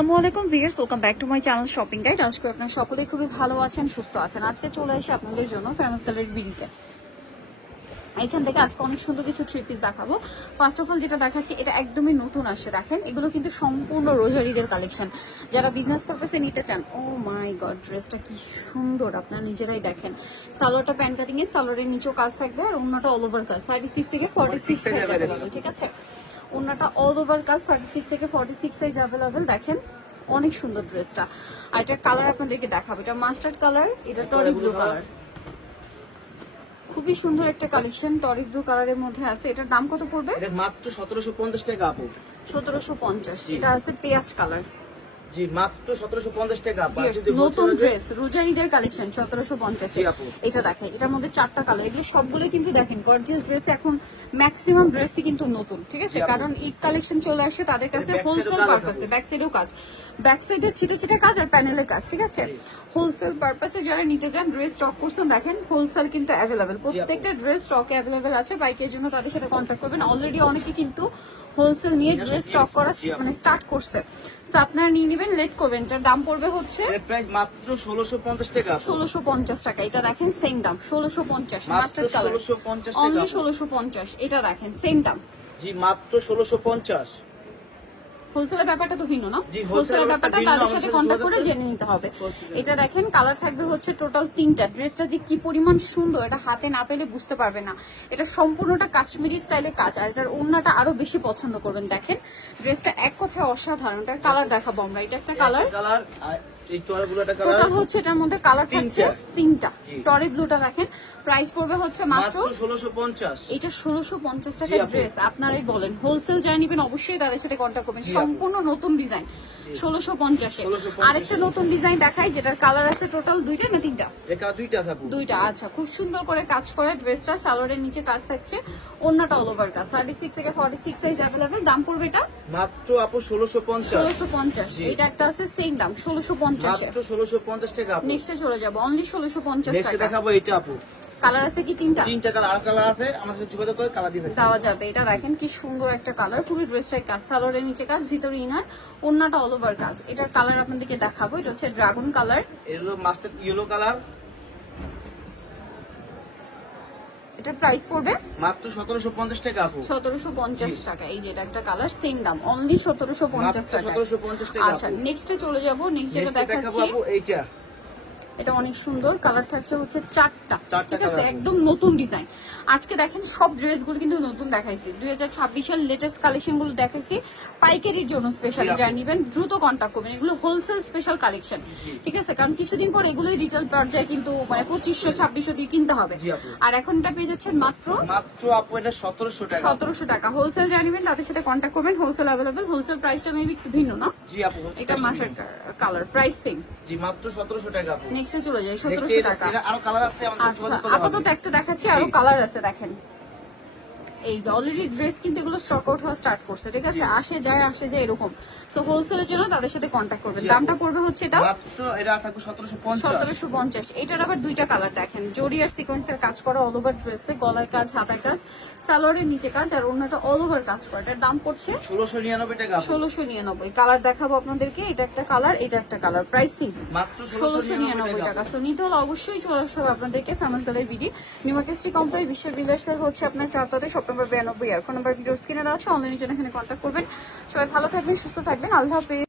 আসসালামু আলাইকুম viewers, welcome back to my channel shopping guide. আজকে আপনারা সকলেই খুবই ভালো আছেন, সুস্থ আছেন। আজকে চলে এসে আপনাদের জন্য ফেমাস কালারের বিডিতে এখান থেকে আজকে অনেক সুন্দর কিছু থ্রি পিস দেখাবো। ফার্স্ট অফ অল যেটা দেখাচ্ছি এটা একদমই নতুন আসছে, দেখেন এগুলো কিন্তু সম্পূর্ণ রোজারিদের কালেকশন। যারা বিজনেস পারপাসে নিতে চান, ও মাই গড ড্রেসটা কি সুন্দর, আপনারা নিজেরাই দেখেন। সালোয়ারটা প্যান্ট কাটিং এ, সালোয়ারের নিচেও কাজ থাকবে আর অন্যটা অল ওভার কাজ 36 থেকে 46 সাইজ अवेलेबल, ঠিক আছে। অন্যটা অল ওভার কাজ 36 থেকে 46 সাইজ अवेलेबल। দেখেন অনেক সুন্দর ড্রেসটা। আর এটা কালার আপনাদেরকে দেখাবো, এটা মাস্টার্ড কালার, এটা টরি ব্লু কালার। খুবই সুন্দর একটা কালেকশন, টরি ব্লু কালারের মধ্যে আছে। এটার দাম কত পড়বে? এটা মাত্র 1750 টাকা আপু। 1750। এটা আছে পেঁয়াজ কালার। জি মাত্র 1750 টাকা আপু। নতুন ড্রেস রোজারিদের কালেকশন 1750 এ। এটা দেখেন, এটার মধ্যে 4টা কালার, এগুলো সবগুলো কিন্তু দেখেন গর্জিয়াস ড্রেস। এখন ম্যাক্সিমাম ড্রেসই কিন্তু নতুন, ঠিক আছে, কারণ ঈদ কালেকশন চলে আসে তাদের কাছে হোলসেল পারপাসে। ব্যাক সাইডেও কাজ, ব্যাক সাইডে ছিটে ছিটে কাজ আর প্যানেলে কাজ, ঠিক আছে। হোলসেল পারপাসে যারা নিতে চান ড্রেস স্টক করছেন, দেখেন হোলসেল কিন্তু অ্যাভেলেবেল, প্রত্যেকটা ড্রেস স্টকে অ্যাভেলেবেল আছে। পাইকারির জন্য তাদের সাথে কন্ট্যাক্ট করবেন। অলরেডি অনেকে কিন্তু হোলসেল নিয়ে ড্রেস স্টক করা মানে স্টার্ট করছে, সো আপনারা নিয়ে নেবেন, লেট করবেন। এটার দাম পড়বে হচ্ছে এর প্রাইস মাত্র 1650 টাকা। 1650 টাকা। এটা দেখেন সেম দাম 1650, মাস্টার্ড কালার অনলি 1650। এটা দেখেন সেম দাম, জি মাত্র 1650। হোলসেলের ব্যাপারটা তো ভিন্ন না, হোলসেলের ব্যাপারটা তাদের সাথে কন্ট্যাক্ট করে জেনে নিতে হবে। এটা দেখেন কালার থাকবে হচ্ছে টোটাল 3টা। ড্রেসটা যে কি পরিমাণ সুন্দর এটা হাতে না পেলে বুঝতে পারবে না। এটা সম্পূর্ণটা কাশ্মীরি স্টাইলে কাজ আর এটার ওড়নাটা আরো বেশি পছন্দ করবেন। দেখেন ড্রেসটা এক কথায় অসাধারণ। এটার কালার দেখাবো আমরা। এটা একটা কালার, এই টরি ব্লুটা কালার টোটাল হচ্ছে এটার মধ্যে কালার থাকছে 3টা। টরি ব্লুটা দেখেন, প্রাইস পড়বে হচ্ছে মাত্র 1650। এটা 1650 টাকার ড্রেস। আপনারাই বলেন, হোলসেল যারা নিবেন অবশ্যই তাদের সাথে কন্ট্যাক্ট করবেন। সম্পূর্ণ নতুন ডিজাইন 1650 এ। আরেকটা নতুন ডিজাইন দেখাই, যেটার কালার আছে টোটাল 2টা না 3টা? এটা 2টা আছে। 2টা, আচ্ছা। খুব সুন্দর করে কাজ করা ড্রেসটা, সালোয়ারের নিচে কাজ থাকছে, ওন্নাটা অল ওভার কাজ। 36 থেকে 46 সাইজ अवेलेबल। দাম পড়বে এটা মাত্র আপু 1650। 1650। এটা একটা আছে সেম দাম 1650 এ। মাত্র 1650 টাকা আপু। নেক্সটে চলে যাব, অনলি 1650 নেক্সট টাকা। দেখাবো এটা আপু। কালার আছে কি 3টা? 3টা কালার, আর কালার আছে, আমাদের সাথে যোগাযোগ করে কালার দিয়ে দেওয়া যাবে। এটা দেখেন কি সুন্দর একটা কালার, পুরো ড্রেসটাই কাজ, সালোয়ারের নিচে কাজ, ভিতরে ইনার, ওন্নাটা অল ওভার কাজ। এটার কালার আপনাদেরকে দেখাবো, এটা হচ্ছে ড্রাগন কালার, এটা হলো মাস্টার ইয়েলো কালার। এটা প্রাইস পড়বে মাত্র 1750 টাকা আপু। 1750 টাকা। এই যে এটা একটা কালার, সেম দাম অনলি 1750 টাকা। 1750 টাকা। আচ্ছা নেক্সটে চলে যাব। নেক্সট যেটা দেখাচ্ছি আপু এইটা, এটা অনেক সুন্দর। কালার থাকছে হচ্ছে 4টা, ঠিক আছে, কালার। একদম নতুন ডিজাইন। আজকে দেখেন সব ড্রেসগুলো কিন্তু নতুন দেখাইছি, 2026 এর লেটেস্ট কালেকশন গুলো দেখাইছি। পাইকারির জন্য স্পেশালি যারা নিবেন দ্রুত কন্ট্যাক্ট করবেন, এগুলো হোলসেল স্পেশাল কালেকশন, ঠিক আছে, কারণ কিছুদিন পর এগুলোই রিটেল পর্যায়ে কিন্তু মানে 2500 2600 দিয়ে কিনতে হবে। আর এখন এটা পেয়ে যাচ্ছেন মাত্র আপু এটা 1700 টাকা। 1700 টাকা। হোলসেল যারা নিবেন তাদের সাথে কন্ট্যাক্ট করবেন, হোলসেল अवेलेबल। হোলসেল প্রাইসটা মেবি একটু ভিন্ন না? জি আপু। এটা মাস্টার্ড কালার, প্রাইস সেম। জি মাত্র 1700 টাকা আপু। নেক্সটে চলে যাই, 1700 টাকা। এটা আরো কালার আছে, আমাদের আচ্ছা আপাতত একটা দেখাচ্ছি, আরো কালার আছে। দেখেন এই যে অলরেডি ড্রেস কিন্তু এগুলো স্টক আউট হওয়া স্টার্ট করছে, ঠিক আছে, আসে যায় এরকম। সো হোলসেলের জন্য তাদের সাথে কন্ট্যাক্ট করবেন। দামটা পড়বে হচ্ছে এটা মাত্র এটা থাকবে 1750। 1750। এটার আবার 2টা কালার দেখেন, জরি আর সিকোয়েন্সের কাজ করা অল ওভার ড্রেসে, গলায় কাজ, হাতায় কাজ, সালোয়ারের নিচে কাজ আর ওন্নাটা অল ওভার কাজ করা। এটার দাম পড়ছে 1699 টাকা। 1699। কালার দেখাবো আপনাদেরকে, এটা একটা কালার, এটা একটা কালার, প্রাইসিং মাত্র 1699 টাকা। সো নিতে হলে অবশ্যই চলে আসতে হবে আপনাদেরকে ফেমাস গালের বিডি, নিউমার্কেট কমপ্লেক্স, বিশ্বের বিলাসের হচ্ছে আপনার 4 তাতে শপ নম্বর 92। আর ফোন নাম্বার ভিডিও স্ক্রিনে দেওয়া আছে, অনলাইনের জন্য এখানে কন্ট্যাক্ট করবেন। সবাই ভালো থাকবেন, সুস্থ থাকবেন, আল্লাহ হাফেজ।